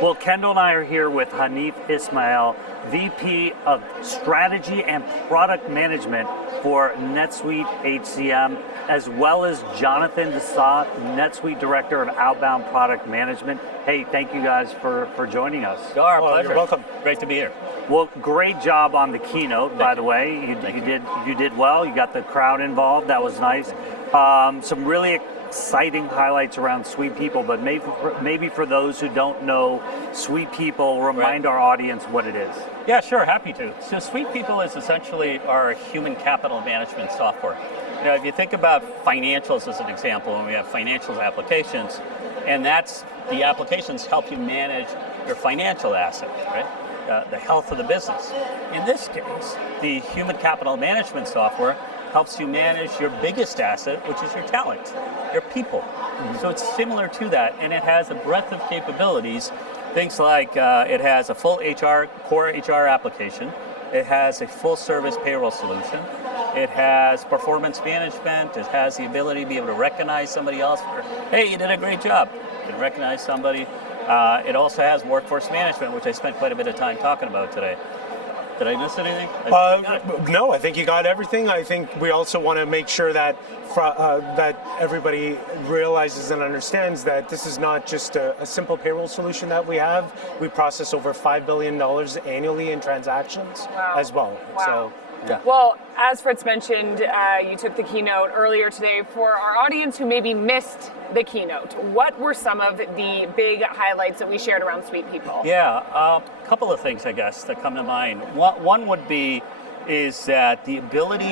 Well, Kendall and I are here with Hanif Ismail, VP of Strategy and Product Management for NetSuite HCM, as well as Jonathan Desai, NetSuite Director of Outbound Product Management. Hey, thank you guys for joining us. Our pleasure. You're welcome. Great to be here. Well, great job on the keynote, by the way. You did well. You got the crowd involved. That was nice. Some really exciting highlights around SuitePeople, but maybe for those who don't know SuitePeople, remind our audience what it is. Yeah, sure, happy to. So SuitePeople is essentially our human capital management software. You know, if you think about financials as an example, when we have financials applications, and that's the applications help you manage your financial assets, right? The health of the business. In this case, the human capital management software helps you manage your biggest asset, which is your talent, your people. So it's similar to that, and it has a breadth of capabilities. Things like it has a full core HR application. It has a full service payroll solution. It has performance management. It has the ability to be able to recognize somebody else for, hey, you did a great job. You can recognize somebody. It also has workforce management, which I spent quite a bit of time talking about today. Did I miss anything? No, I think you got everything. I think we also want to make sure that that everybody realizes and understands that this is not just a simple payroll solution that we have. We process over $5 billion annually in transactions as well. Wow. So, yeah. Well, as Fritz mentioned, you took the keynote earlier today. For our audience who maybe missed the keynote, what were some of the big highlights that we shared around SuitePeople? Yeah, a couple of things, I guess, that come to mind. One would be is that the ability,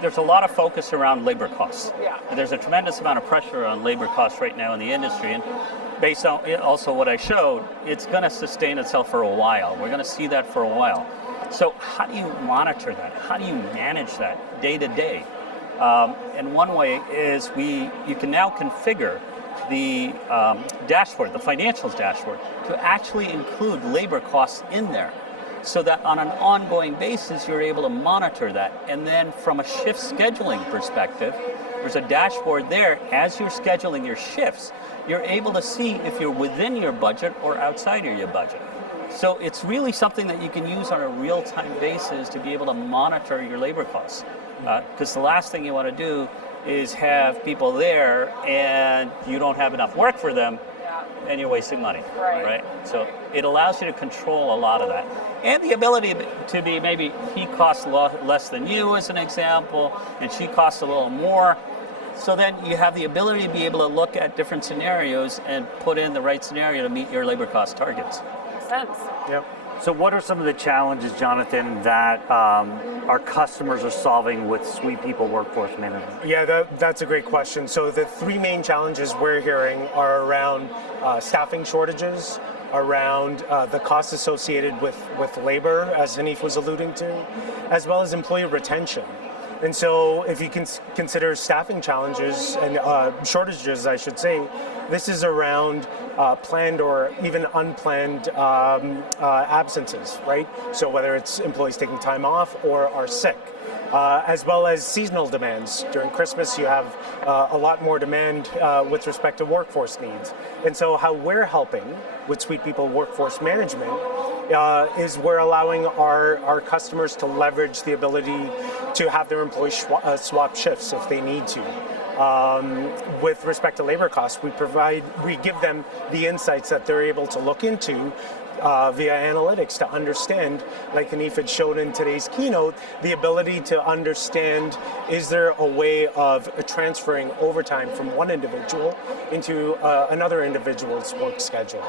there's a lot of focus around labor costs. Yeah. There's a tremendous amount of pressure on labor costs right now in the industry, and based on also what I showed, it's going to sustain itself for a while. We're going to see that for a while. So how do you monitor that? How do you manage that day to day? And one way is you can now configure the dashboard, the financials dashboard, to actually include labor costs in there, so that on an ongoing basis, you're able to monitor that. And then from a shift scheduling perspective, there's a dashboard there. As you're scheduling your shifts, you're able to see if you're within your budget or outside of your budget. So it's really something that you can use on a real-time basis to be able to monitor your labor costs. Because the last thing you want to do is have people there and you don't have enough work for them, and you're wasting money, right? So it allows you to control a lot of that. And the ability to be, maybe he costs a lot less than you, as an example, and she costs a little more. So then you have the ability to be able to look at different scenarios and put in the right scenario to meet your labor cost targets. Makes sense. Yep. So what are some of the challenges, Jonathan, that our customers are solving with SuitePeople Workforce Management? Yeah, that's a great question. So the three main challenges we're hearing are around staffing shortages, around the costs associated with labor, as Hanif was alluding to, as well as employee retention. And so if you can consider staffing challenges and shortages, I should say, this is around planned or even unplanned absences, right? So whether it's employees taking time off or are sick, as well as seasonal demands. During Christmas, you have a lot more demand with respect to workforce needs. And so how we're helping with SuitePeople Workforce Management is we're allowing our customers to leverage the ability to have their employees swap shifts if they need to. With respect to labor costs, we give them the insights that they're able to look into via analytics to understand, like Hanif had showed in today's keynote, the ability to understand, is there a way of transferring overtime from one individual into another individual's work schedule?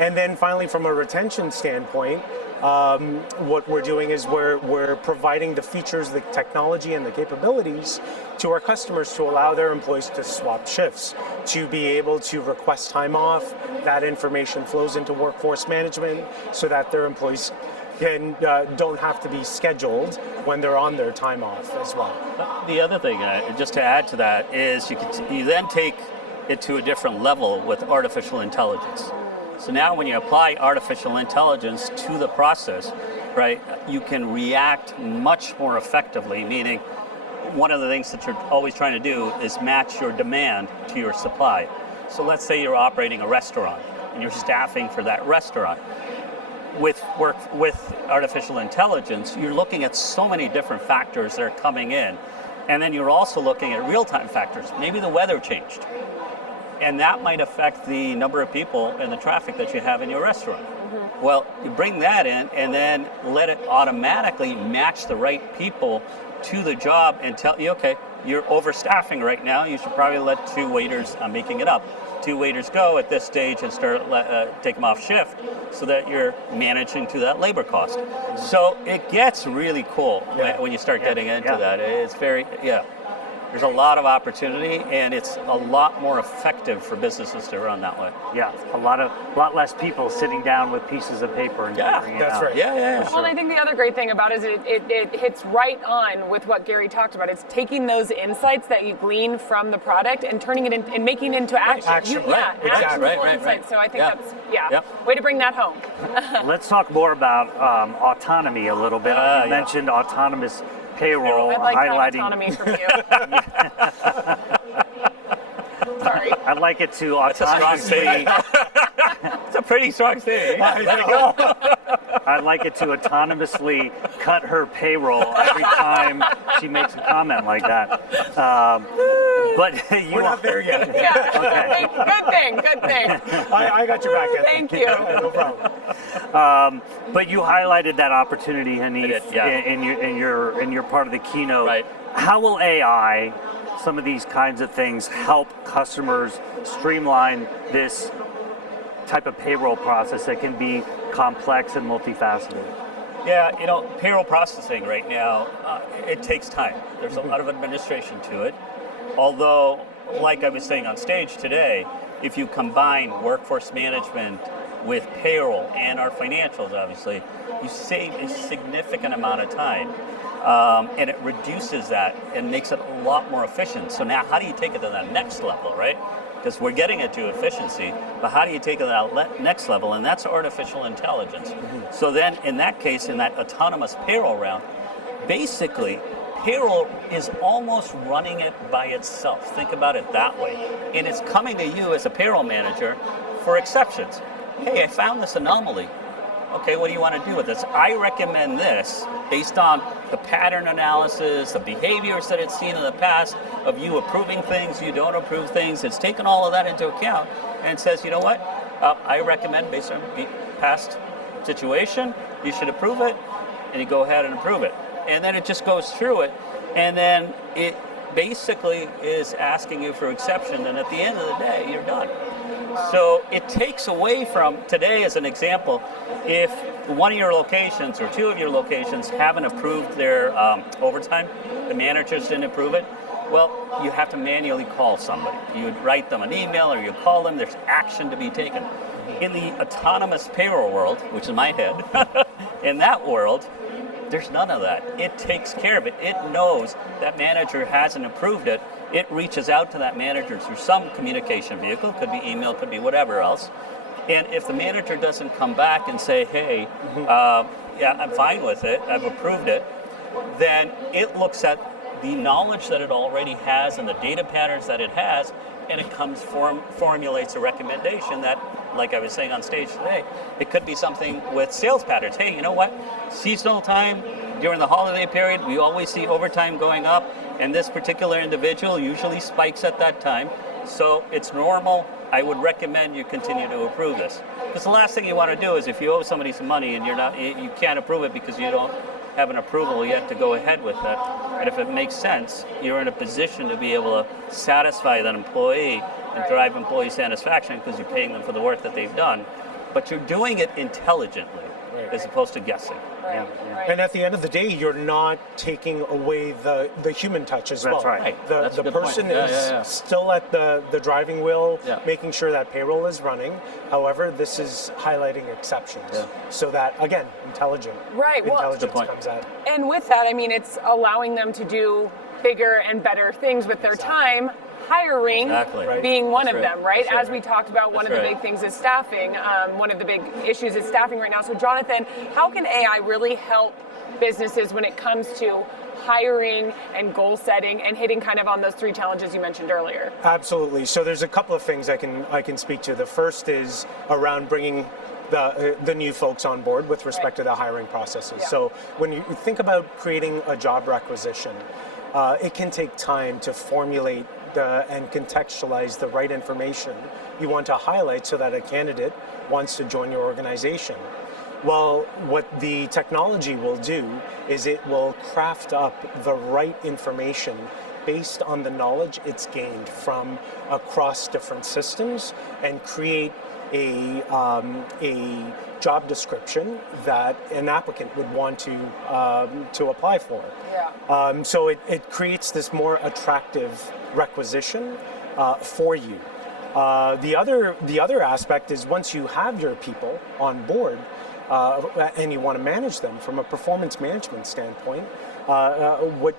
And then finally, from a retention standpoint, what we're doing is we're providing the features, the technology, and the capabilities to our customers to allow their employees to swap shifts, to be able to request time off. That information flows into workforce management so that their employees don't have to be scheduled when they're on their time off as well. The other thing, just to add to that, is you then take it to a different level with artificial intelligence. So now when you apply artificial intelligence to the process, right, you can react much more effectively, meaning one of the things that you're always trying to do is match your demand to your supply. So let's say you're operating a restaurant and you're staffing for that restaurant. With artificial intelligence, you're looking at so many different factors that are coming in. And then you're also looking at real-time factors. Maybe the weather changed. And that might affect the number of people and the traffic that you have in your restaurant. Mm-hmm. Well, you bring that in and then let it automatically match the right people to the job and tell you, okay, you're overstaffing right now. You should probably let 2 waiters, I'm making it up, 2 waiters go at this stage and start take them off shift so that you're managing to that labor cost. So it gets really cool when you start getting into that. It's very, there's a lot of opportunity, and it's a lot more effective for businesses to run that way. Yeah, a lot less people sitting down with pieces of paper and figuring it out. That's right. Yeah. Well, and I think the other great thing about it is it hits right on with what Gary talked about. It's taking those insights that you glean from the product and turning it and making it into action. Action. Actionable insights. So I think that's way to bring that home. Let's talk more about autonomy a little bit. You mentioned autonomous payroll, I like highlighting autonomy from you. Sorry. I'd like it to That's a strong statement. It's a pretty strong statement. I'd like it to autonomously cut her payroll every time she makes a comment like that. But We're not there yet. Yeah. Good thing. I got your back, Anthony. Thank you. No problem. But you highlighted that opportunity, Hanif, I did, in your part of the keynote. Right. How will AI, some of these kinds of things, help customers streamline this type of payroll process that can be complex and multifaceted? Yeah, payroll processing right now, it takes time. There's a lot of administration to it. Although, like I was saying on stage today, if you combine workforce management with payroll and our financials, obviously, you save a significant amount of time. And it reduces that and makes it a lot more efficient. So now how do you take it to that next level, right? Because we're getting it to efficiency, but how do you take it to that next level? And that's artificial intelligence. So then in that case, in that autonomous payroll round, basically payroll is almost running it by itself. Think about it that way. And it's coming to you as a payroll manager for exceptions. Hey, I found this anomaly. Okay, what do you want to do with this? I recommend this based on the pattern analysis, the behaviors that it's seen in the past of you approving things, you don't approve things. It's taken all of that into account and says, you know what? I recommend based on past situation, you should approve it, and you go ahead and approve it. And then it just goes through it, and then it basically is asking you for exception, and at the end of the day, you're done. So it takes away from, today as an example, if one of your locations or 2 of your locations haven't approved their overtime, the managers didn't approve it, well, you have to manually call somebody. You would write them an email or you call them, there's action to be taken. In the autonomous payroll world, which is my head, in that world, there's none of that. It takes care of it. It knows that manager hasn't approved it. It reaches out to that manager through some communication vehicle, could be email, could be whatever else. And if the manager doesn't come back and say, hey, yeah, I'm fine with it, I've approved it, then it looks at the knowledge that it already has and the data patterns that it has, and it formulates a recommendation that, like I was saying on stage today, it could be something with sales patterns. Hey, you know what? Seasonal time, during the holiday period, we always see overtime going up, and this particular individual usually spikes at that time. So it's normal. I would recommend you continue to approve this. Because the last thing you want to do is if you owe somebody some money and you can't approve it because you don't have an approval yet to go ahead with it. And if it makes sense, you're in a position to be able to satisfy that employee and drive employee satisfaction because you're paying them for the work that they've done. But you're doing it intelligently as opposed to guessing. Right. And at the end of the day, you're not taking away the human touch as well. That's right. The person is still at the driving wheel, making sure that payroll is running. However, this is highlighting exceptions so that, again, intelligence comes out. And with that, I mean, it's allowing them to do bigger and better things with their time. Hiring being one of them, right? As we talked about, one of the big things is staffing. One of the big issues is staffing right now. So Jonathan, how can AI really help businesses when it comes to hiring and goal setting and hitting kind of on those 3 challenges you mentioned earlier? Absolutely. So there's a couple of things I can speak to. The first is around bringing the new folks on board with respect to the hiring processes. Yeah. So when you think about creating a job requisition, it can take time to formulate and contextualize the right information you want to highlight so that a candidate wants to join your organization. Well, what the technology will do is it will craft up the right information based on the knowledge it's gained from across different systems and create a job description that an applicant would want to apply for. Yeah. So it creates this more attractive requisition for you. The other aspect is once you have your people on board and you want to manage them from a performance management standpoint, what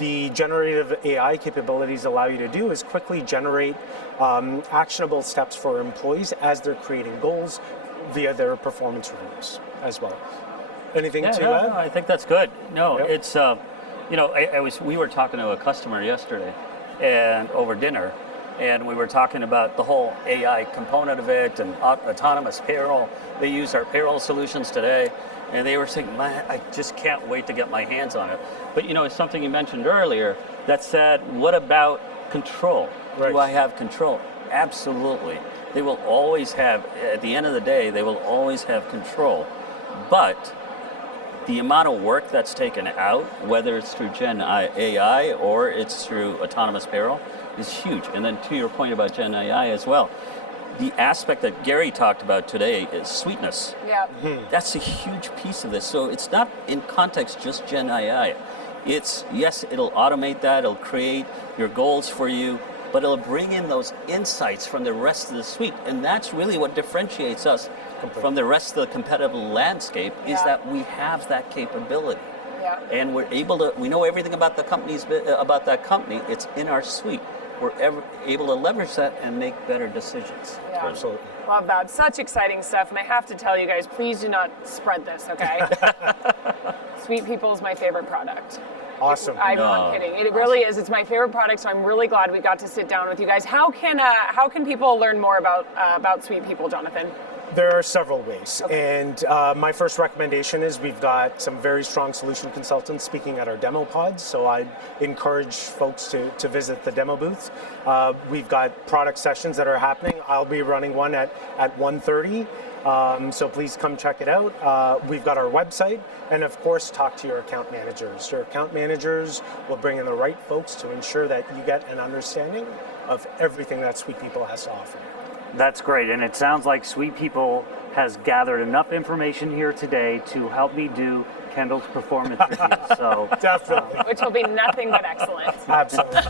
the generative AI capabilities allow you to do is quickly generate actionable steps for employees as they're creating goals via their performance reviews as well. Anything to add? No, I think that's good. No, Yep. it's we were talking to a customer yesterday, and over dinner, and we were talking about the whole AI component of it and autonomous payroll. They use our payroll solutions today, and they were saying, "Man, I just can't wait to get my hands on it." But it's something you mentioned earlier that said, "What about control? Right. Do I have control?" Absolutely. They will always have. At the end of the day, they will always have control, but the amount of work that's taken out, whether it's through Gen AI or it's through autonomous payroll, is huge. And then to your point about Gen AI as well, the aspect that Gary talked about today is sweetness. Yeah. That's a huge piece of this. So it's not in context just Gen AI. It's, yes, it'll automate that, it'll create your goals for you, but it'll bring in those insights from the rest of the suite. And that's really what differentiates us from the rest of the competitive landscape, is that we have that capability. Yeah. And we know everything about that company, it's in our suite. We're able to leverage that and make better decisions. Yeah. Absolutely. Love that. Such exciting stuff. And I have to tell you guys, please do not spread this, okay? SuitePeople is my favorite product. Awesome. I'm not kidding. It really is. It's my favorite product, so I'm really glad we got to sit down with you guys. How can people learn more about SuitePeople, Jonathan? There are several ways, and my first recommendation is we've got some very strong solution consultants speaking at our demo pods, so I encourage folks to visit the demo booths. We've got product sessions that are happening. I'll be running one at 1:30, so please come check it out. We've got our website, and of course, talk to your account managers. Your account managers will bring in the right folks to ensure that you get an understanding of everything that SuitePeople has to offer. That's great, and it sounds like SuitePeople has gathered enough information here today to help me do Kendall's performance review. So Definitely. Which will be nothing but excellent. Absolutely.